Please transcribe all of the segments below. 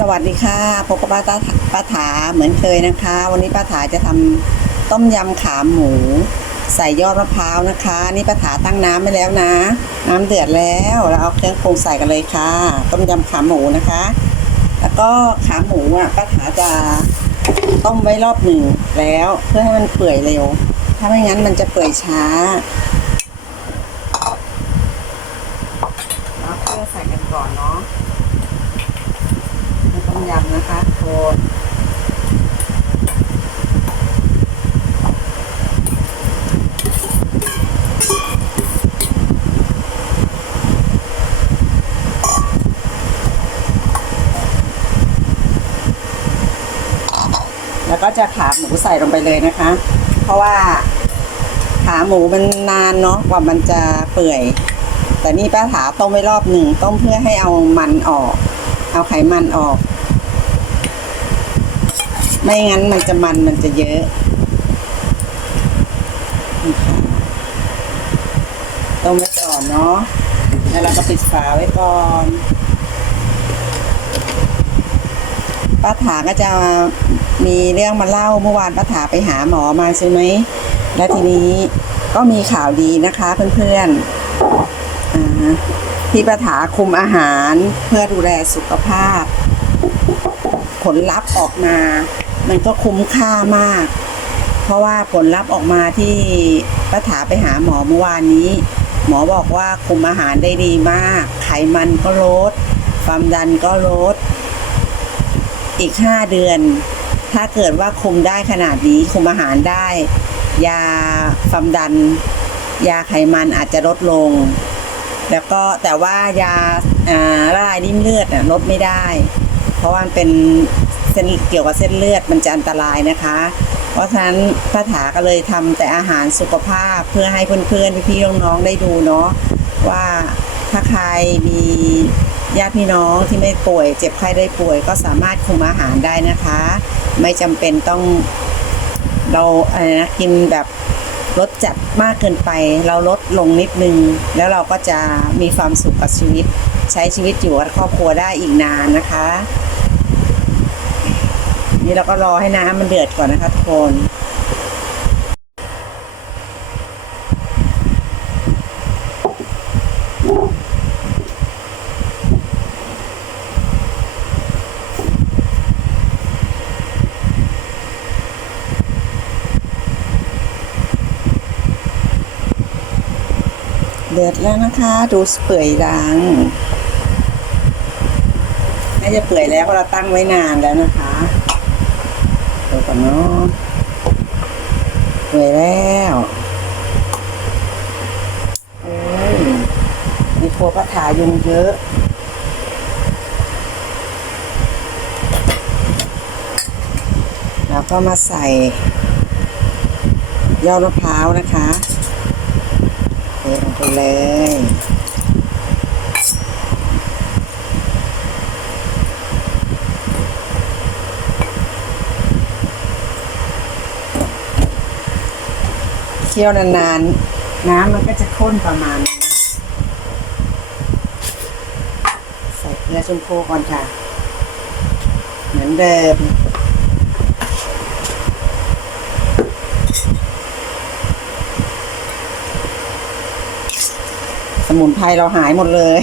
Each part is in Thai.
สวัสดีค่ะพบกับป้าตาป้าถาเหมือนเคยนะคะ วันนี้ป้าถาจะทำต้มยำขาหมู ใส่ยอดมะพร้าวนะคะ นี่ป้าถาตั้งน้ำไปแล้วนะ น้ำเดือดแล้วเราเอาเครื่องปรุงใส่กันเลยค่ะ ต้มยำขาหมูนะคะ แล้วก็ขาหมูอะป้าถาจะต้มไว้รอบหนึ่งแล้วเพื่อให้มันเปื่อยเร็ว ถ้าไม่งั้นมันจะเปื่อยช้าเครื่องใส่กันก่อนเนาะ ไม่ต้มยำ นะคะโคนแล้วก็จะขาหมูใส่ลงไปเลยนะคะ เพราะว่าขาหมูมันนานเนาะกว่ามันจะเปื่อย แต่นี่ป้าถาต้มไว้รอบหนึ่งต้มเพื่อให้เอามันออก เอาไขมันออก ไม่งั้นมันจะมันมันจะเยอะนี่ค่ต้มไว้ก่อนเนาะ แล้วเราก็ปิดฝาไว้ก่อน ป้าถาก็จะมีเรื่องมาเล่าเมื่อวานป้าถาไปหาหมอมาใช่ไหม แล้วทีนี้ก็มีข่าวดีนะคะเพื่อนๆที่ป้าถาคุมอาหารเพื่อดูแลสุขภาพ ผลลัพธ์ออกมา มันก็คุ้มค่ามาก เพราะว่าผลลัพธ์ออกมาที่ป้าถาไปหาหมอเมื่อวานนี้ หมอบอกว่าคุมอาหารได้ดีมาก ไขมันก็ลดความดันก็ลด อีกห้าเดือน ถ้าเกิดว่าคุมได้ขนาดนี้คุมอาหารได้ ยาความดัน ยาไขมันอาจจะลดลง แล้วก็แต่ว่ายาอ่าละลายริ่มเลือดน่ะลดไม่ได้ เพราะว่ามันเป็น ส้นเกี่ยวกับเส้นเลือดมันจะอันตรายนะคะ เพราะฉะนั้นพระถาก็เลยทำแต่อาหารสุขภาพเพื่อให้เพื่อนๆพี่ๆน้องๆได้ดูเนาะว่าถ้าใครมีญาติพี่น้องที่ไม่ป่วย เจ็บไข้ได้ป่วย ก็สามารถคุมอาหารได้นะคะ ไม่จำเป็นต้องเราอะไรนะกินแบบรสจัดมากเกินไป เราลดลงนิดนึง แล้วเราก็จะมีความสุขกับชีวิต ใช้ชีวิตอยู่กับครอบครัวได้อีกนานนะคะ นี่เราก็รอให้น้ำมันเดือดก่อนนะคะทุกคนเดือดแล้วนะคะ ดูเปื่อยดังน่าจะเปื่อยแล้วเพราะเราตั้งไว้นานแล้วนะคะ ดูก่อนเนาะเปื่อยแล้วโอ้ยในครัวก็ถายุงเยอะแล้วก็มาใส่ยอดมะพร้าวนะคะเทลงไปเลย คี่ยวนานๆ น้ำมันก็จะข้นประมาณนี้ใส่เกลือชมพูก่อนค่ะ เหมือนเดิมสมุนไพรเราหายหมดเลย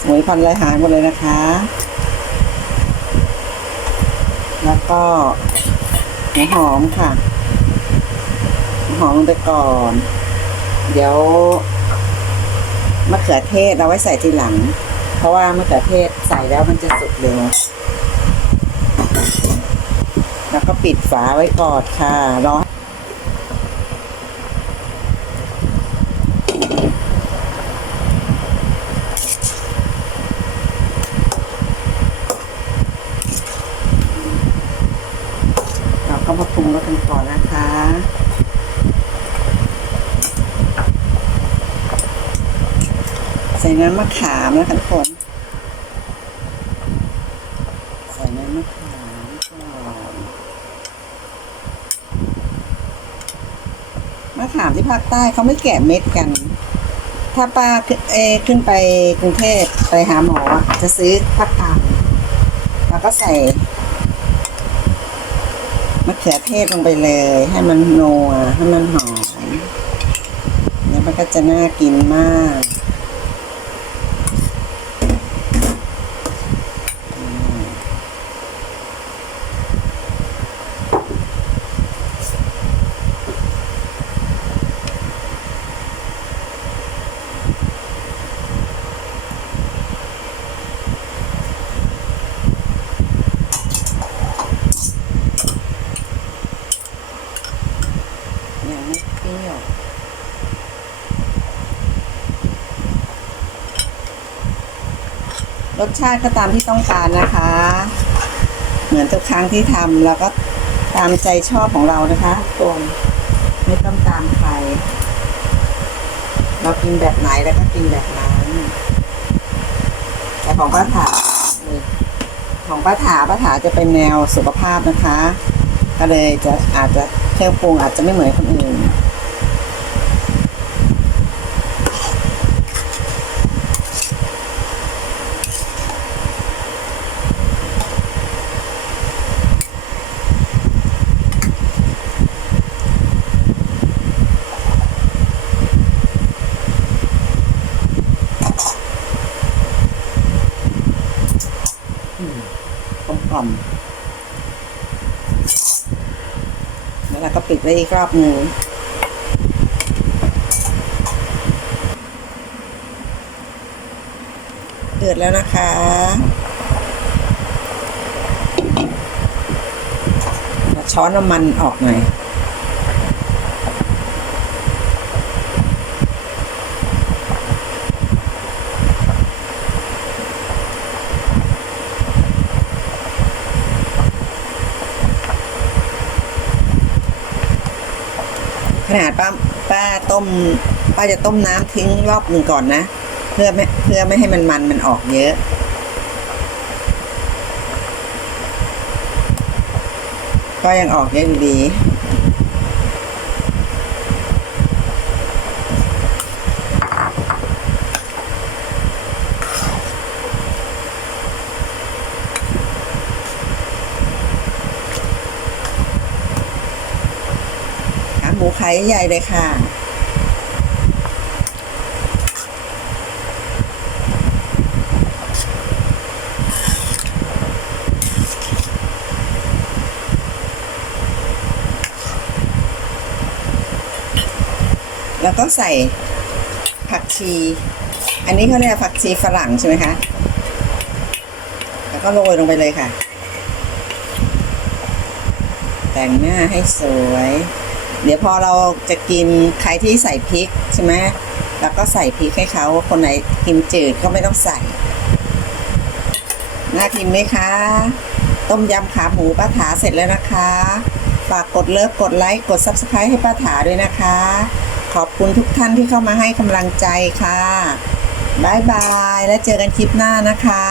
สมุนไพรเลยหายหมดเลยนะคะ แล้วก็หัวหอมค่ะ หอมลงไปก่อน เดี๋ยวมะเขือเทศเราไว้ใส่ทีหลัง เพราะว่ามะเขือเทศใส่แล้วมันจะสุกเร็วแล้วก็ปิดฝาไว้ก่อนค่ะรอเราก็มาปรุงรสกันก่อนนะคะ ใส่ น้ำมะขามนะคะทุกคนใส่น้ำมะขามก่อนมะขามที่ภาคใต้เขาไม่แกะเม็ดกัน ถ้าป้าเอขึ้นไปกรุงเทพไปหาหมอจะซื้อภาคกลางแล้วก็ใส่มะเขือเทศลงไปเลย ให้มันนัวให้มันหอมแล้วมันก็จะน่ากินมาก เปรี้ยวรสชาติก็ตามที่ต้องการนะคะ เหมือนทุกครั้งที่ทำเราก็ตามใจชอบของเรานะคะทุกคนไม่ต้องตามใคร เรากินแบบไหนแล้วก็กินแบบนั้น แต่ของป้าถาของป้าถาป้าถาจะเป็นแนวสุขภาพนะคะ ก็เลยจะอาจจะ เครื่องปรุงอาจจะไม่เหมือนคนอื่นกลมกล่อม แล้วก็ปิดไว้อีกรอบหนึ่งเดือดแล้วนะคะ ช้อนน้ำมันออกหน่อย ขนาดป้าป้าต้มป้าจะต้มน้ำทิ้งรอบหนึ่งก่อนนะ เพื่อไม่เพื่อไม่ให้มันมันมันออกเยอะ ก็ยังออกเยอะดี หมูไข่ใหญ่เลยค่ะ แล้วก็ใส่ผักชี อันนี้เขาเรียกผักชีฝรั่งใช่ไหมคะ แล้วก็โรยลงไปเลยค่ะ แต่งหน้าให้สวย เดี๋ยวพอเราจะกินใครที่ใส่พริกใช่ไหมแล้วก็ใส่พริกให้เขาคนไหนกินจืดก็ไม่ต้องใส่ น่ากินไหมคะ ต้มยำขาหมูป้าถาเสร็จแล้วนะคะ ฝากกดเลิฟกดไลค์กด Subscribe ให้ป้าถาด้วยนะคะ ขอบคุณทุกท่านที่เข้ามาให้กำลังใจค่ะบายบาย แล้วเจอกันคลิปหน้านะคะ